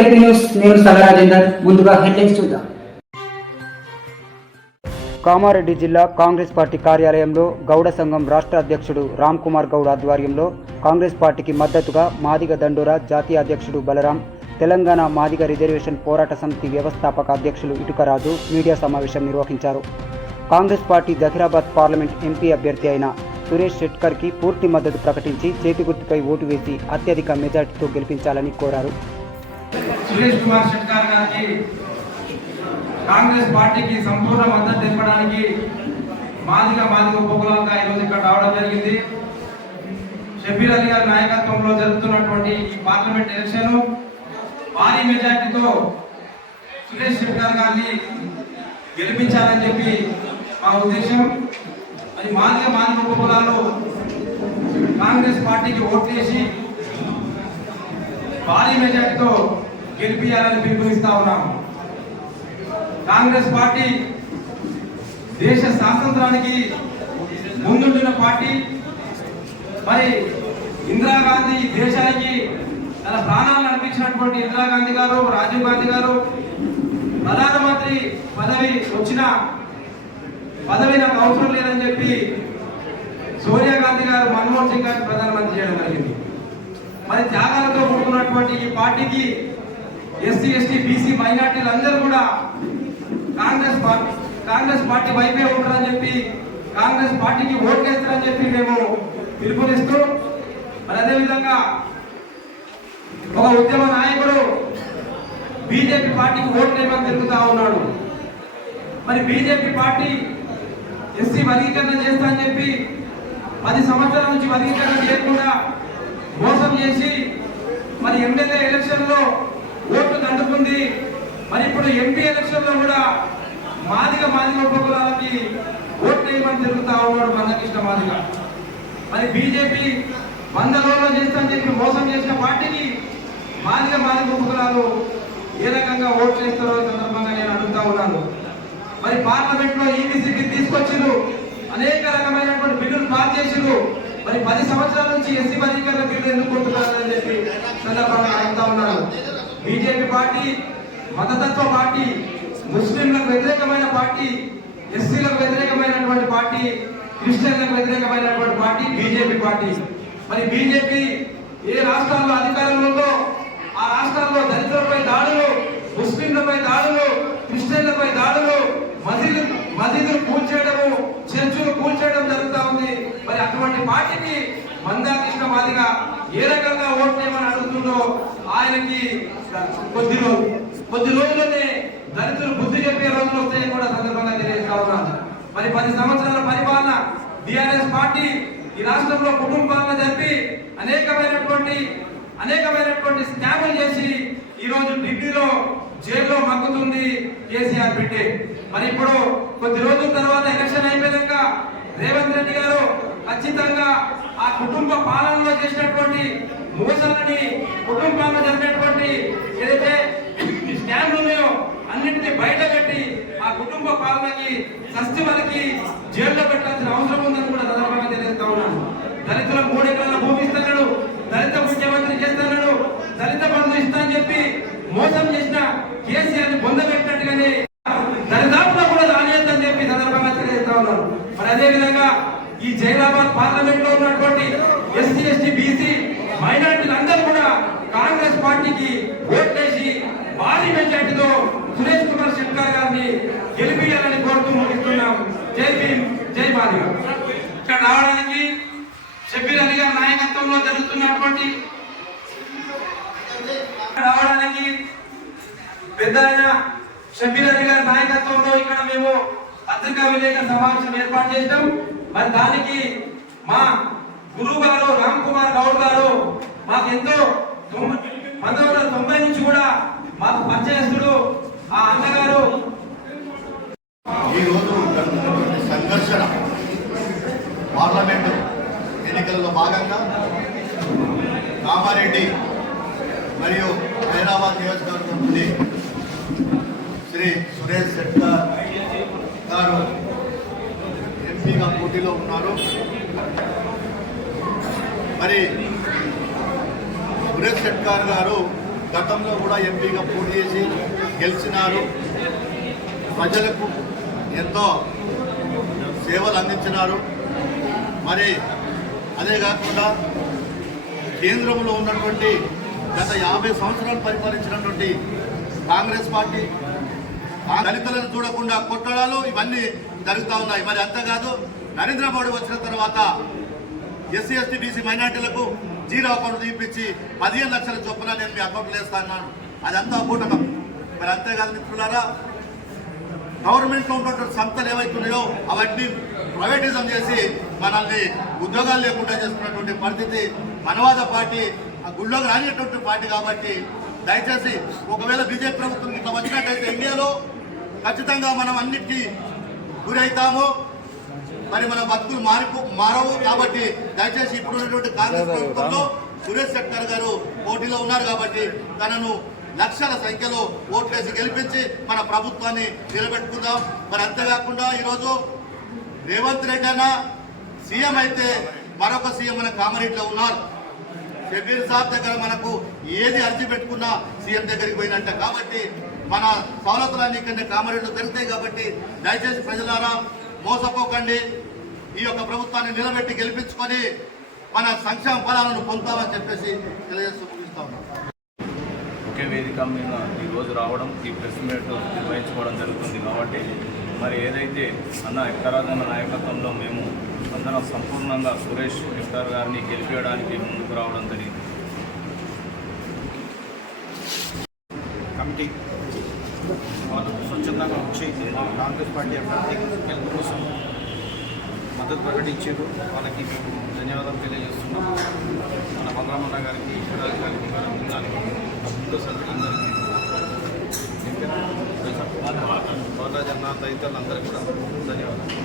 LP news. నేను సగరాజేందర్. ముందుగా headlines చూద్దాం. కామారెడ్డి జిల్లా కాంగ్రెస్ పార్టీ కార్యాలయంలో గౌడ సంఘం రాష్ట్ర అధ్యక్షుడు రామ్ కుమార్ గౌడ్ ఆధ్వర్యంలో కాంగ్రెస్ పార్టీకి మద్దతుగా మాదిగ దండోరా జాతీయ అధ్యక్షుడు బలరాం, తెలంగాణ మాదిగ రిజర్వేషన్ పోరాట సమితి వ్యవస్థాపక అధ్యక్షులు ఇటుకరాజు మీడియా సమావేశం నిర్వహించారు. Congress party Zaheerabad parliament MP అభ్యర్థి అయిన సురేష్ షెట్కర్కి పూర్తి మద్దతు ప్రకటించి చేతి గుర్తుపై ఓటు వేసి అత్యధిక మెజార్టీతో గెలిపించాలని కోరారు. సురేష్ కుమార్ షెట్కర్ గారికి కాంగ్రెస్ పార్టీకి సంపూర్ణ మద్దతు తెలపడానికి మాదిగ ఉపకులంగా ఈరోజు ఇక్కడ రావడం జరిగింది. షబ్బీర్ అలీ గారి నాయకత్వంలో జరుగుతున్నటువంటి ఈ పార్లమెంట్ ఎలక్షన్ భారీ మెజార్టీతో సురేష్ షెట్కర్ గారిని గెలిపించాలని చెప్పి మా ఉద్దేశం. మరి మాదిగ ఉపకులాలు కాంగ్రెస్ పార్టీకి ఓట్లేసి భారీ మెజార్టీతో గెలిపించాలని పిలుపునిస్తా ఉన్నాము. కాంగ్రెస్ పార్టీ దేశ స్వాతంత్రానికి ముందుంటున్న పార్టీ. మరి ఇందిరాగాంధీ దేశానికి తన ప్రాణాలను అర్పించినటువంటి ఇందిరాగాంధీ గారు, రాజీవ్ గాంధీ గారు ప్రధానమంత్రి పదవి వచ్చిన పదవి నాకు అవసరం లేదని చెప్పి సోనియా గాంధీ గారు మన్మోహన్ సింగ్ గారిని ప్రధానమంత్రి చేయడం జరిగింది. మరి త్యాగాలతో కూడుకున్నటువంటి ఈ పార్టీకి ఎస్సీ, ఎస్టీ, బీసీ, మైనార్టీలు అందరూ కూడా కాంగ్రెస్ పార్టీ వైపే ఉంటారని చెప్పి, కాంగ్రెస్ పార్టీకి ఓట్లేస్తారని చెప్పి మేము పిలుపునిస్తూ, మరి అదేవిధంగా ఒక ఉద్యమ నాయకుడు బీజేపీ పార్టీకి ఓట్లేమని తిరుగుతా ఉన్నాడు. మరి బీజేపీ పార్టీ ఎస్సీ వర్గీకరణ చేస్తా అని చెప్పి 10 సంవత్సరాల నుంచి వర్గీకరణ చేయకుండా మోసం చేసి మరి ఎమ్మెల్యే ఎలక్షన్ లో ఓట్లు దండుకుంది. మరి ఇప్పుడు ఎంపీ ఎలక్షన్ లో కూడా మాదిగ ఉపకులాలకి ఓట్లు వేయమని తిరుగుతా ఉన్నాడు మందకృష్ణ మాదిగ. మరి బీజేపీ 100 రోజుల్లో చేస్తా అని చెప్పి మోసం చేసిన పార్టీకి మాదిగ ఉపకులాలు ఏ రకంగా ఓట్లు వేస్తారో సందర్భంగా నేను అడుగుతా ఉన్నాను. మరి పార్లమెంట్ లో ఈబీసీ బిల్ తీసుకొచ్చిండ్రు, అనేక రకమైనటువంటి బిల్లులు పాస్ చేసిండ్రు. మరి 10 సంవత్సరాల నుంచి ఎస్సీ వర్గీకరణ బిల్లు ఎందుకు కొట్టుకున్నారని చెప్పి సందర్భంగా అడుగుతా ఉన్నాను. బీజేపీ పార్టీ మతతత్వ పార్టీ, ముస్లింలకు వ్యతిరేకమైన పార్టీ, ఎస్సీలకు వ్యతిరేకమైనటువంటి పార్టీ, క్రిస్టియన్లకు వ్యతిరేకమైనటువంటి పార్టీ బీజేపీ పార్టీ. మరి బీజేపీ ఏ రాష్ట్రాల్లో అధికారంలో ఉందో ఆ రాష్ట్రాల్లో దళితులపై దాడులు, ముస్లింలపై దాడులు, క్రిస్టియన్లపై దాడులు, మసీదులు కూల్చేయడము, చర్చిలు కూల్చేయడం జరుగుతూ ఉంది. మరి అటువంటి పార్టీకి మందాకృష్ణ మాదిగ ఏ రకంగా ఓట్లేమని అడుగుతుందో ఆయనకి కొద్ది రోజుల్లోనే దళితులు బుద్ధి చెప్పే రోజులు వస్తాయని కూడా సందర్భంగా తెలియజేస్తా ఉన్నాను. మరి 10 సంవత్సరాల పరిపాలన టిఆర్ఎస్ పార్టీ ఈ రాష్ట్రంలో కుటుంబాలను జరిపి అనేకమైనటువంటి స్కాములు చేసి ఈ రోజు ఢిల్లీలో జైల్లో మగ్గుతుంది కేసీఆర్ బిడ్డే. మరి ఇప్పుడు కొద్ది రోజుల తర్వాత ఎలక్షన్ అయిపోయాక రేవంత్ రెడ్డి గారు ఖచ్చితంగా ఆ కుటుంబ పాలనలో చేసినటువంటి మోసాలని, కుటుంబాల్లో జరిగినటువంటి ఏదైతే స్కామ్లు ఉన్నాయో అన్నింటినీ బయట పెట్టి ఆ కుటుంబ పాలనకి సస్తి వరకు జైల్లో పెట్టాల్సిన అవసరం ఉందని కూడా సందర్భంగా తెలియజేస్తా ఉన్నాను. దళితులకు 3 ఎకరాల భూమి ఇస్తున్నాడు, దళిత ముఖ్యమంత్రి చేస్తున్నాడు, దళిత బంధు ఇస్తా అని చెప్పి మోసం చేసిన కేసీఆర్ ని పొందబెట్టినట్టుగానే దరిదాపులో కూడా రానియద్దని చెప్పి సందర్భంగా తెలియజేస్తా ఉన్నాను. మరి అదే విధంగా ఈ జహీరాబాద్ పార్లమెంట్ లో ఉన్నటువంటి ఎస్సీ, ఎస్టీ, బీసీ, మైనార్టీలు అందరూ కూడా కాంగ్రెస్ పార్టీకి ఓట్లేసి భారీ మెజార్టీతో సురేష్ కుమార్ షెట్కర్ గారిని గెలిపించాలని కోరుతూ ముగిస్తున్నాం. జై భీమ్, జై మాదిగ. ఇక్కడ రావడానికి షబ్బీర్ అలీ గారి నాయకత్వంలో జరుగుతున్నటువంటి పెద్ద షబ్బీర్ అలీ గారి నాయకత్వంలో ఇక్కడ మేము పత్రికా విలేకరుల సమావేశం ఏర్పాటు చేసాం. మరి దానికి మా గురువు గారు రామ్ కుమార్ గౌడ్ గారు మాకు ఎంతో 1990 నుంచి కూడా మాకు పరిచయస్తుడు. ఆ అన్నగారు ఈ రోజు జరుగుతున్నటువంటి సంఘర్షణ పార్లమెంటు ఎన్నికల్లో భాగంగా కామారెడ్డి మరియు హైదరాబాద్ నియోజకవర్గం నుండి శ్రీ సురేష్ షెట్కర్ గారు ఎంపీగా పోటీలో ఉన్నారు. మరి సురేష్ షెట్కర్ గారు గతంలో కూడా ఎంపీగా పోటీ చేసి గెలిచినారు. ప్రజలకు ఎంతో సేవలు అందించినారు. మరి అదే కాకుండా కేంద్రంలో ఉన్నటువంటి గత 50 సంవత్సరాలు పరిపాలించినటువంటి కాంగ్రెస్ పార్టీ దళితులను చూడకుండా కొట్టడాలు ఇవన్నీ జరుగుతూ ఉన్నాయి. మరి అంతేకాదు నరేంద్ర మోడీ వచ్చిన తర్వాత ఎస్సీ ఎస్టీ బీసీ మైనార్టీలకు 0 అకౌంట్ తీపించి 15 లక్షల చొప్పున నేను మీ అకౌంట్లో వేస్తా అన్నాను. అదంతా అకూటకం. మరి అంతేకాదు మిత్రులారా, గవర్నమెంట్లో ఉన్నటువంటి సంస్థలు ఏవైతున్నాయో అవన్నీ ప్రైవేటిజం చేసి మనల్ని ఉద్యోగాలు లేకుండా చేస్తున్నటువంటి పరిస్థితి మనవాద పార్టీ, ఆ గుళ్ళోకి రానిటువంటి పార్టీ. కాబట్టి దయచేసి ఒకవేళ బీజేపీ ప్రభుత్వం ఇట్లా వచ్చినట్టయితే ఇండియాలో ఖచ్చితంగా మనం అన్నిటికీ గురవుతాము. మరి మన బతుకులు మారవు. కాబట్టి దయచేసి ఇప్పుడు ఉన్నటువంటి కాంగ్రెస్ ప్రభుత్వంలో సురేష్ శెట్టర్ గారు పోటీలో ఉన్నారు. కాబట్టి తనను లక్షల సంఖ్యలో ఓట్లేసి గెలిపించి మన ప్రభుత్వాన్ని నిలబెట్టుకుందాం. మరి అంతేకాకుండా ఈరోజు రేవంత్ రెడ్డి అన్న సీఎం అయితే మరొక సీఎం మన కామారెడ్డిలో ఉన్నారు. షబీర్ సాబ్ దగ్గర మనకు ఏది అర్జీ పెట్టుకున్నా సీఎం దగ్గరికి పోయినట్ట. కాబట్టి మన సవలతులన్నీ ఇక్కడ కామారెడ్డిలో దొరుకుతాయి. కాబట్టి దయచేసి ప్రజలారా మోసపోకండి. ఈ యొక్క ప్రభుత్వాన్ని నిలబెట్టి గెలిపించుకొని మన సంక్షేమ ఫలాలను పొందుతామని చెప్పేసి తెలియజేస్తూ ముగిస్తా ఉన్నాం. ఒకే వేదిక మీద ఈరోజు రావడం, ఈ ప్రెస్ మీట్ నిర్వహించుకోవడం జరుగుతుంది. కాబట్టి మరి ఏదైతే అన్న ఎక్కరాజన్న నాయకత్వంలో మేము అందరం సంపూర్ణంగా సురేష్ శెట్టర్ గారిని గెలిపించడానికి ముందుకు రావడం జరిగింది. కమిటీ వాళ్ళు స్వచ్ఛందంగా వచ్చి కాంగ్రెస్ పార్టీ అభ్యర్థి గెలుపు కోసం మద్దతు ప్రకటించారు. వాళ్ళకి మేము ధన్యవాదాలు తెలియజేస్తున్నాం. మన బలరామన్న గారికి, శివరాజ్ గారికి, మన ముందానికి అందరికీ బాలరాజన్న తదితరులందరికీ కూడా ధన్యవాదాలు.